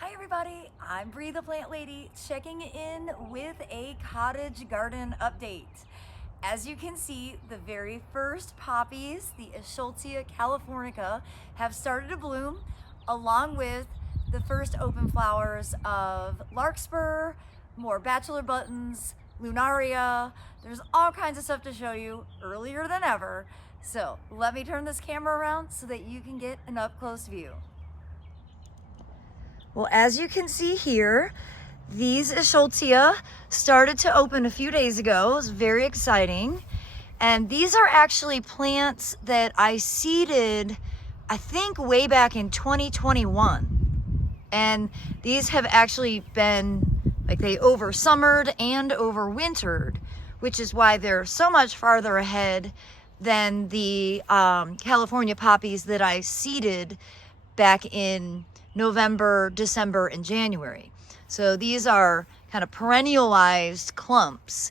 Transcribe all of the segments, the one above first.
Hi everybody, I'm Bree the Plant Lady checking in with a cottage garden update. As you can see, the very first poppies, the Schultzia californica, have started to bloom, along with the first open flowers of larkspur, more bachelor buttons, lunaria. There's all kinds of stuff to show you earlier than ever. So let me turn this camera around so that you can get an up-close view. Well, as you can see here, these Schultzia started to open a few days ago. It was very exciting. And these are actually plants that I seeded, I think, way back in 2021. And these have actually been, like, they over summered and overwintered, which is why they're so much farther ahead than the California poppies that I seeded back in November, December, and January. So these are kind of perennialized clumps,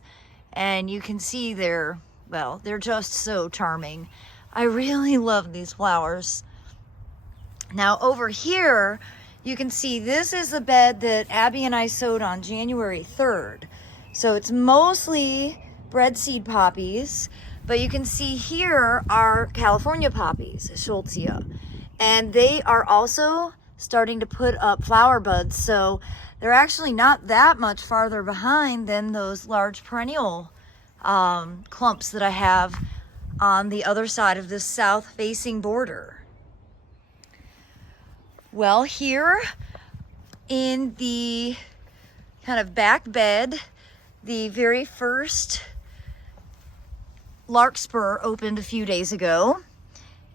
and you can see they're just so charming. I really love these flowers. Now over here, you can see this is the bed that Abby and I sowed on January 3rd. So it's mostly bread seed poppies, but you can see here are California poppies, Schultzia, and they are also starting to put up flower buds, so they're actually not that much farther behind than those large perennial clumps that I have on the other side of this south-facing border. Well, here in the kind of back bed, the very first larkspur opened a few days ago,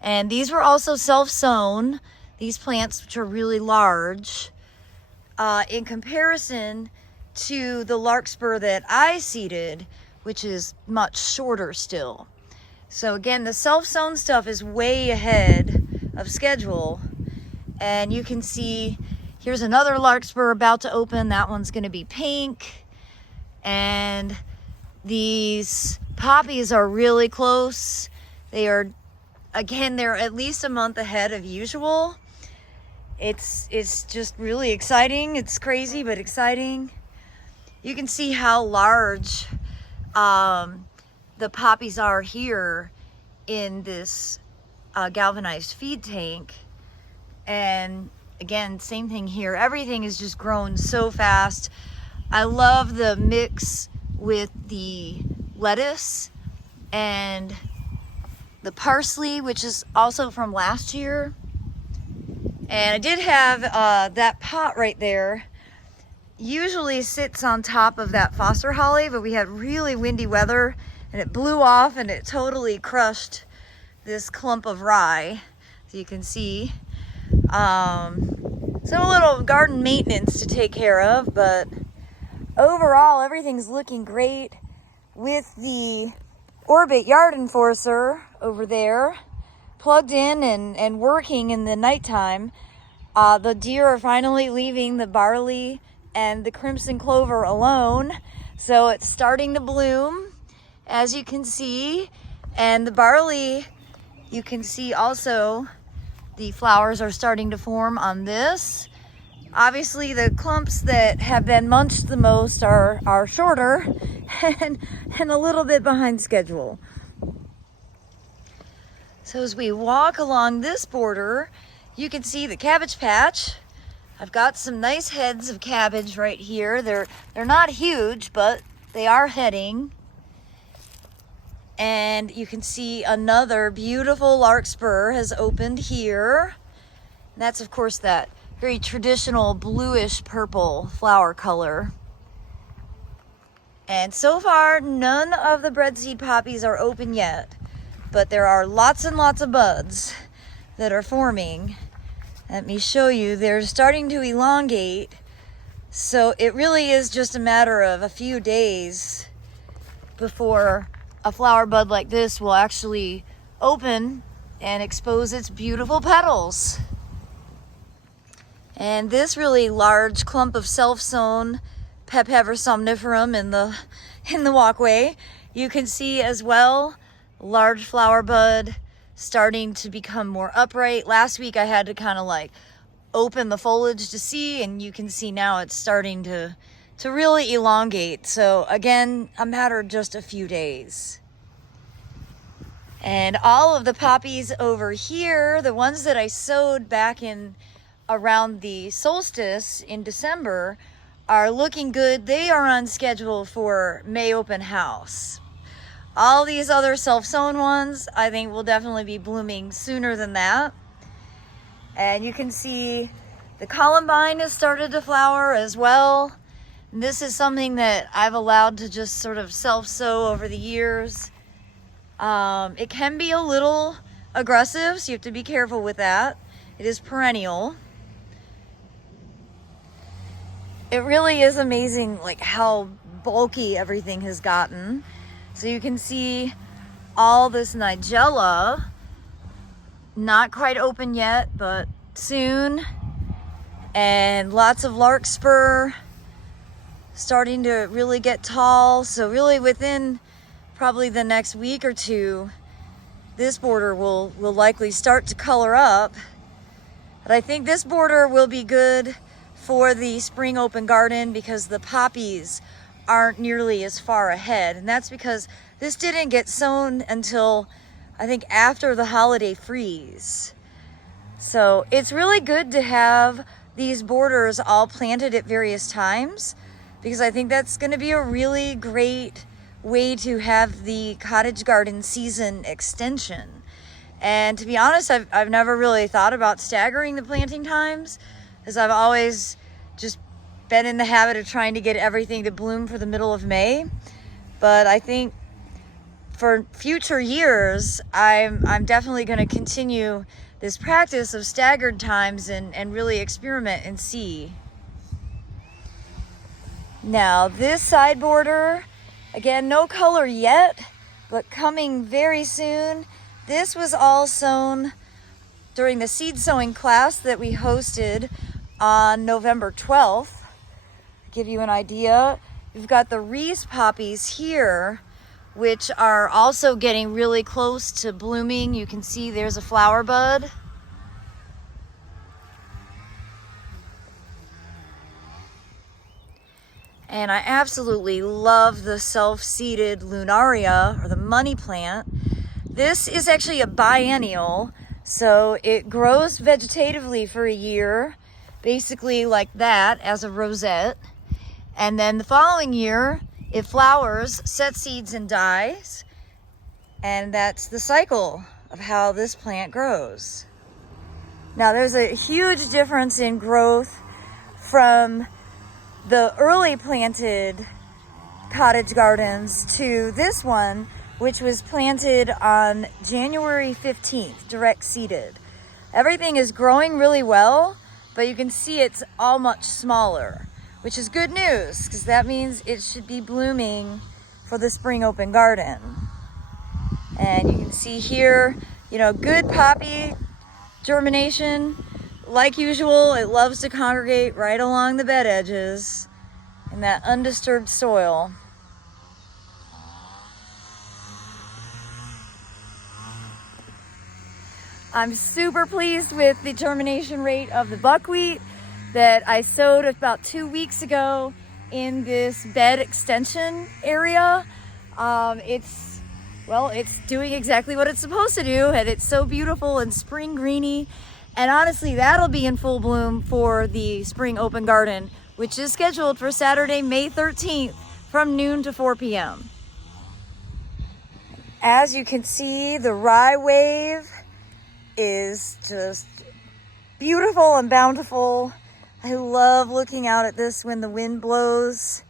and these were also self-sown. These plants, which are really large, in comparison to the larkspur that I seeded, which is much shorter still. So again, the self-sown stuff is way ahead of schedule. And you can see, here's another larkspur about to open. That one's gonna be pink. And these poppies are really close. They are, again, they're at least a month ahead of usual. It's just really exciting. It's crazy, but exciting. You can see how large the poppies are here in this galvanized feed tank. And again, same thing here. Everything is just grown so fast. I love the mix with the lettuce and the parsley, which is also from last year. And I did have that pot right there usually sits on top of that foster holly, but we had really windy weather and it blew off and it totally crushed this clump of rye, so you can see. So a little garden maintenance to take care of, but overall everything's looking great with the Orbit Yard Enforcer over there plugged in and working in the nighttime. The deer are finally leaving the barley and the crimson clover alone, so it's starting to bloom, as you can see. And the barley, you can see also the flowers are starting to form on this. Obviously the clumps that have been munched the most are shorter and a little bit behind schedule. So as we walk along this border, you can see the cabbage patch. I've got some nice heads of cabbage right here. They're not huge, but they are heading. And you can see another beautiful larkspur has opened here. And that's of course that very traditional bluish purple flower color. And so far, none of the breadseed poppies are open yet, but there are lots and lots of buds that are forming. Let me show you. They're starting to elongate, so it really is just a matter of a few days before a flower bud like this will actually open and expose its beautiful petals. And this really large clump of self-sown Pephever somniferum in the walkway, you can see as well, large flower bud starting to become more upright. Last week I had to kind of like open the foliage to see, and you can see now it's starting to really elongate. So again, a matter of just a few days. And all of the poppies over here, the ones that I sowed back in around the solstice in December, are looking good. They are on schedule for May open house. All these other self-sown ones, I think, will definitely be blooming sooner than that. And you can see the columbine has started to flower as well. And this is something that I've allowed to just sort of self-sow over the years. It can be a little aggressive, so you have to be careful with that. It is perennial. It really is amazing like how bulky everything has gotten. So you can see all this nigella, not quite open yet, but soon. And lots of larkspur starting to really get tall. So really within probably the next week or two, this border will likely start to color up. But I think this border will be good for the spring open garden because the poppies aren't nearly as far ahead. And that's because this didn't get sown until I think after the holiday freeze. So it's really good to have these borders all planted at various times, because I think that's going to be a really great way to have the cottage garden season extension. And to be honest, I've never really thought about staggering the planting times, because I've always just been in the habit of trying to get everything to bloom for the middle of May. But I think for future years, I'm definitely going to continue this practice of staggered times and really experiment and see. Now this side border, again, no color yet, but coming very soon. This was all sown during the seed sowing class that we hosted on November 12th. To give you an idea, we've got the Reese poppies here, which are also getting really close to blooming. You can see there's a flower bud. And I absolutely love the self-seeded lunaria, or the money plant. This is actually a biennial, so it grows vegetatively for a year, basically like that as a rosette. And then the following year, it flowers, sets seeds, and dies. And that's the cycle of how this plant grows. Now there's a huge difference in growth from the early planted cottage gardens to this one, which was planted on January 15th, direct seeded. Everything is growing really well, but you can see it's all much smaller, which is good news, because that means it should be blooming for the spring open garden. And you can see here, you know, good poppy germination. Like usual, it loves to congregate right along the bed edges in that undisturbed soil. I'm super pleased with the germination rate of the buckwheat that I sowed about 2 weeks ago in this bed extension area. It's doing exactly what it's supposed to do, and it's so beautiful and spring greeny. And honestly, that'll be in full bloom for the spring open garden, which is scheduled for Saturday, May 13th from noon to 4 p.m. As you can see, the rye wave is just beautiful and bountiful. I love looking out at this when the wind blows.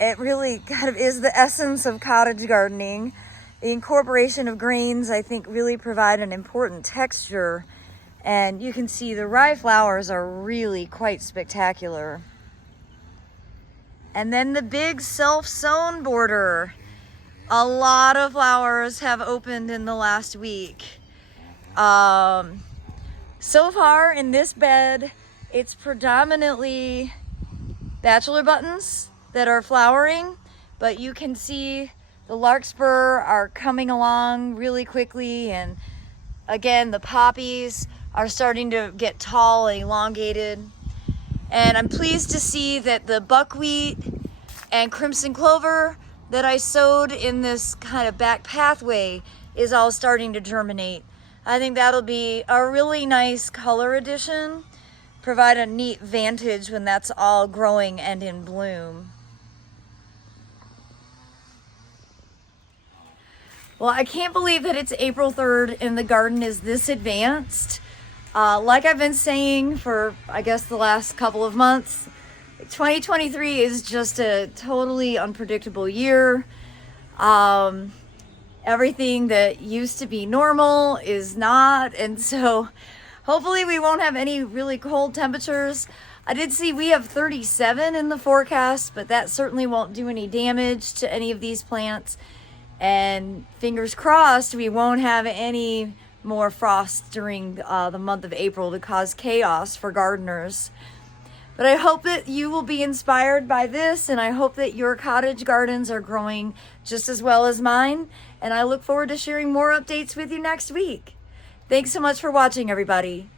It really kind of is the essence of cottage gardening. The incorporation of grains, I think, really provide an important texture. And you can see the rye flowers are really quite spectacular. And then the big self-sown border. A lot of flowers have opened in the last week. So far in this bed, it's predominantly bachelor buttons that are flowering, but you can see the larkspur are coming along really quickly, and again, the poppies are starting to get tall and elongated. And I'm pleased to see that the buckwheat and crimson clover that I sowed in this kind of back pathway is all starting to germinate. I think that'll be a really nice color addition, provide a neat vantage when that's all growing and in bloom. Well, I can't believe that it's April 3rd and the garden is this advanced. Like I've been saying for, I guess, the last couple of months, 2023 is just a totally unpredictable year. Everything that used to be normal is not, and so hopefully we won't have any really cold temperatures. I did see we have 37 in the forecast, but that certainly won't do any damage to any of these plants. And fingers crossed we won't have any more frost during the month of April to cause chaos for gardeners. But I hope that you will be inspired by this, and I hope that your cottage gardens are growing just as well as mine. And I look forward to sharing more updates with you next week. Thanks so much for watching, everybody.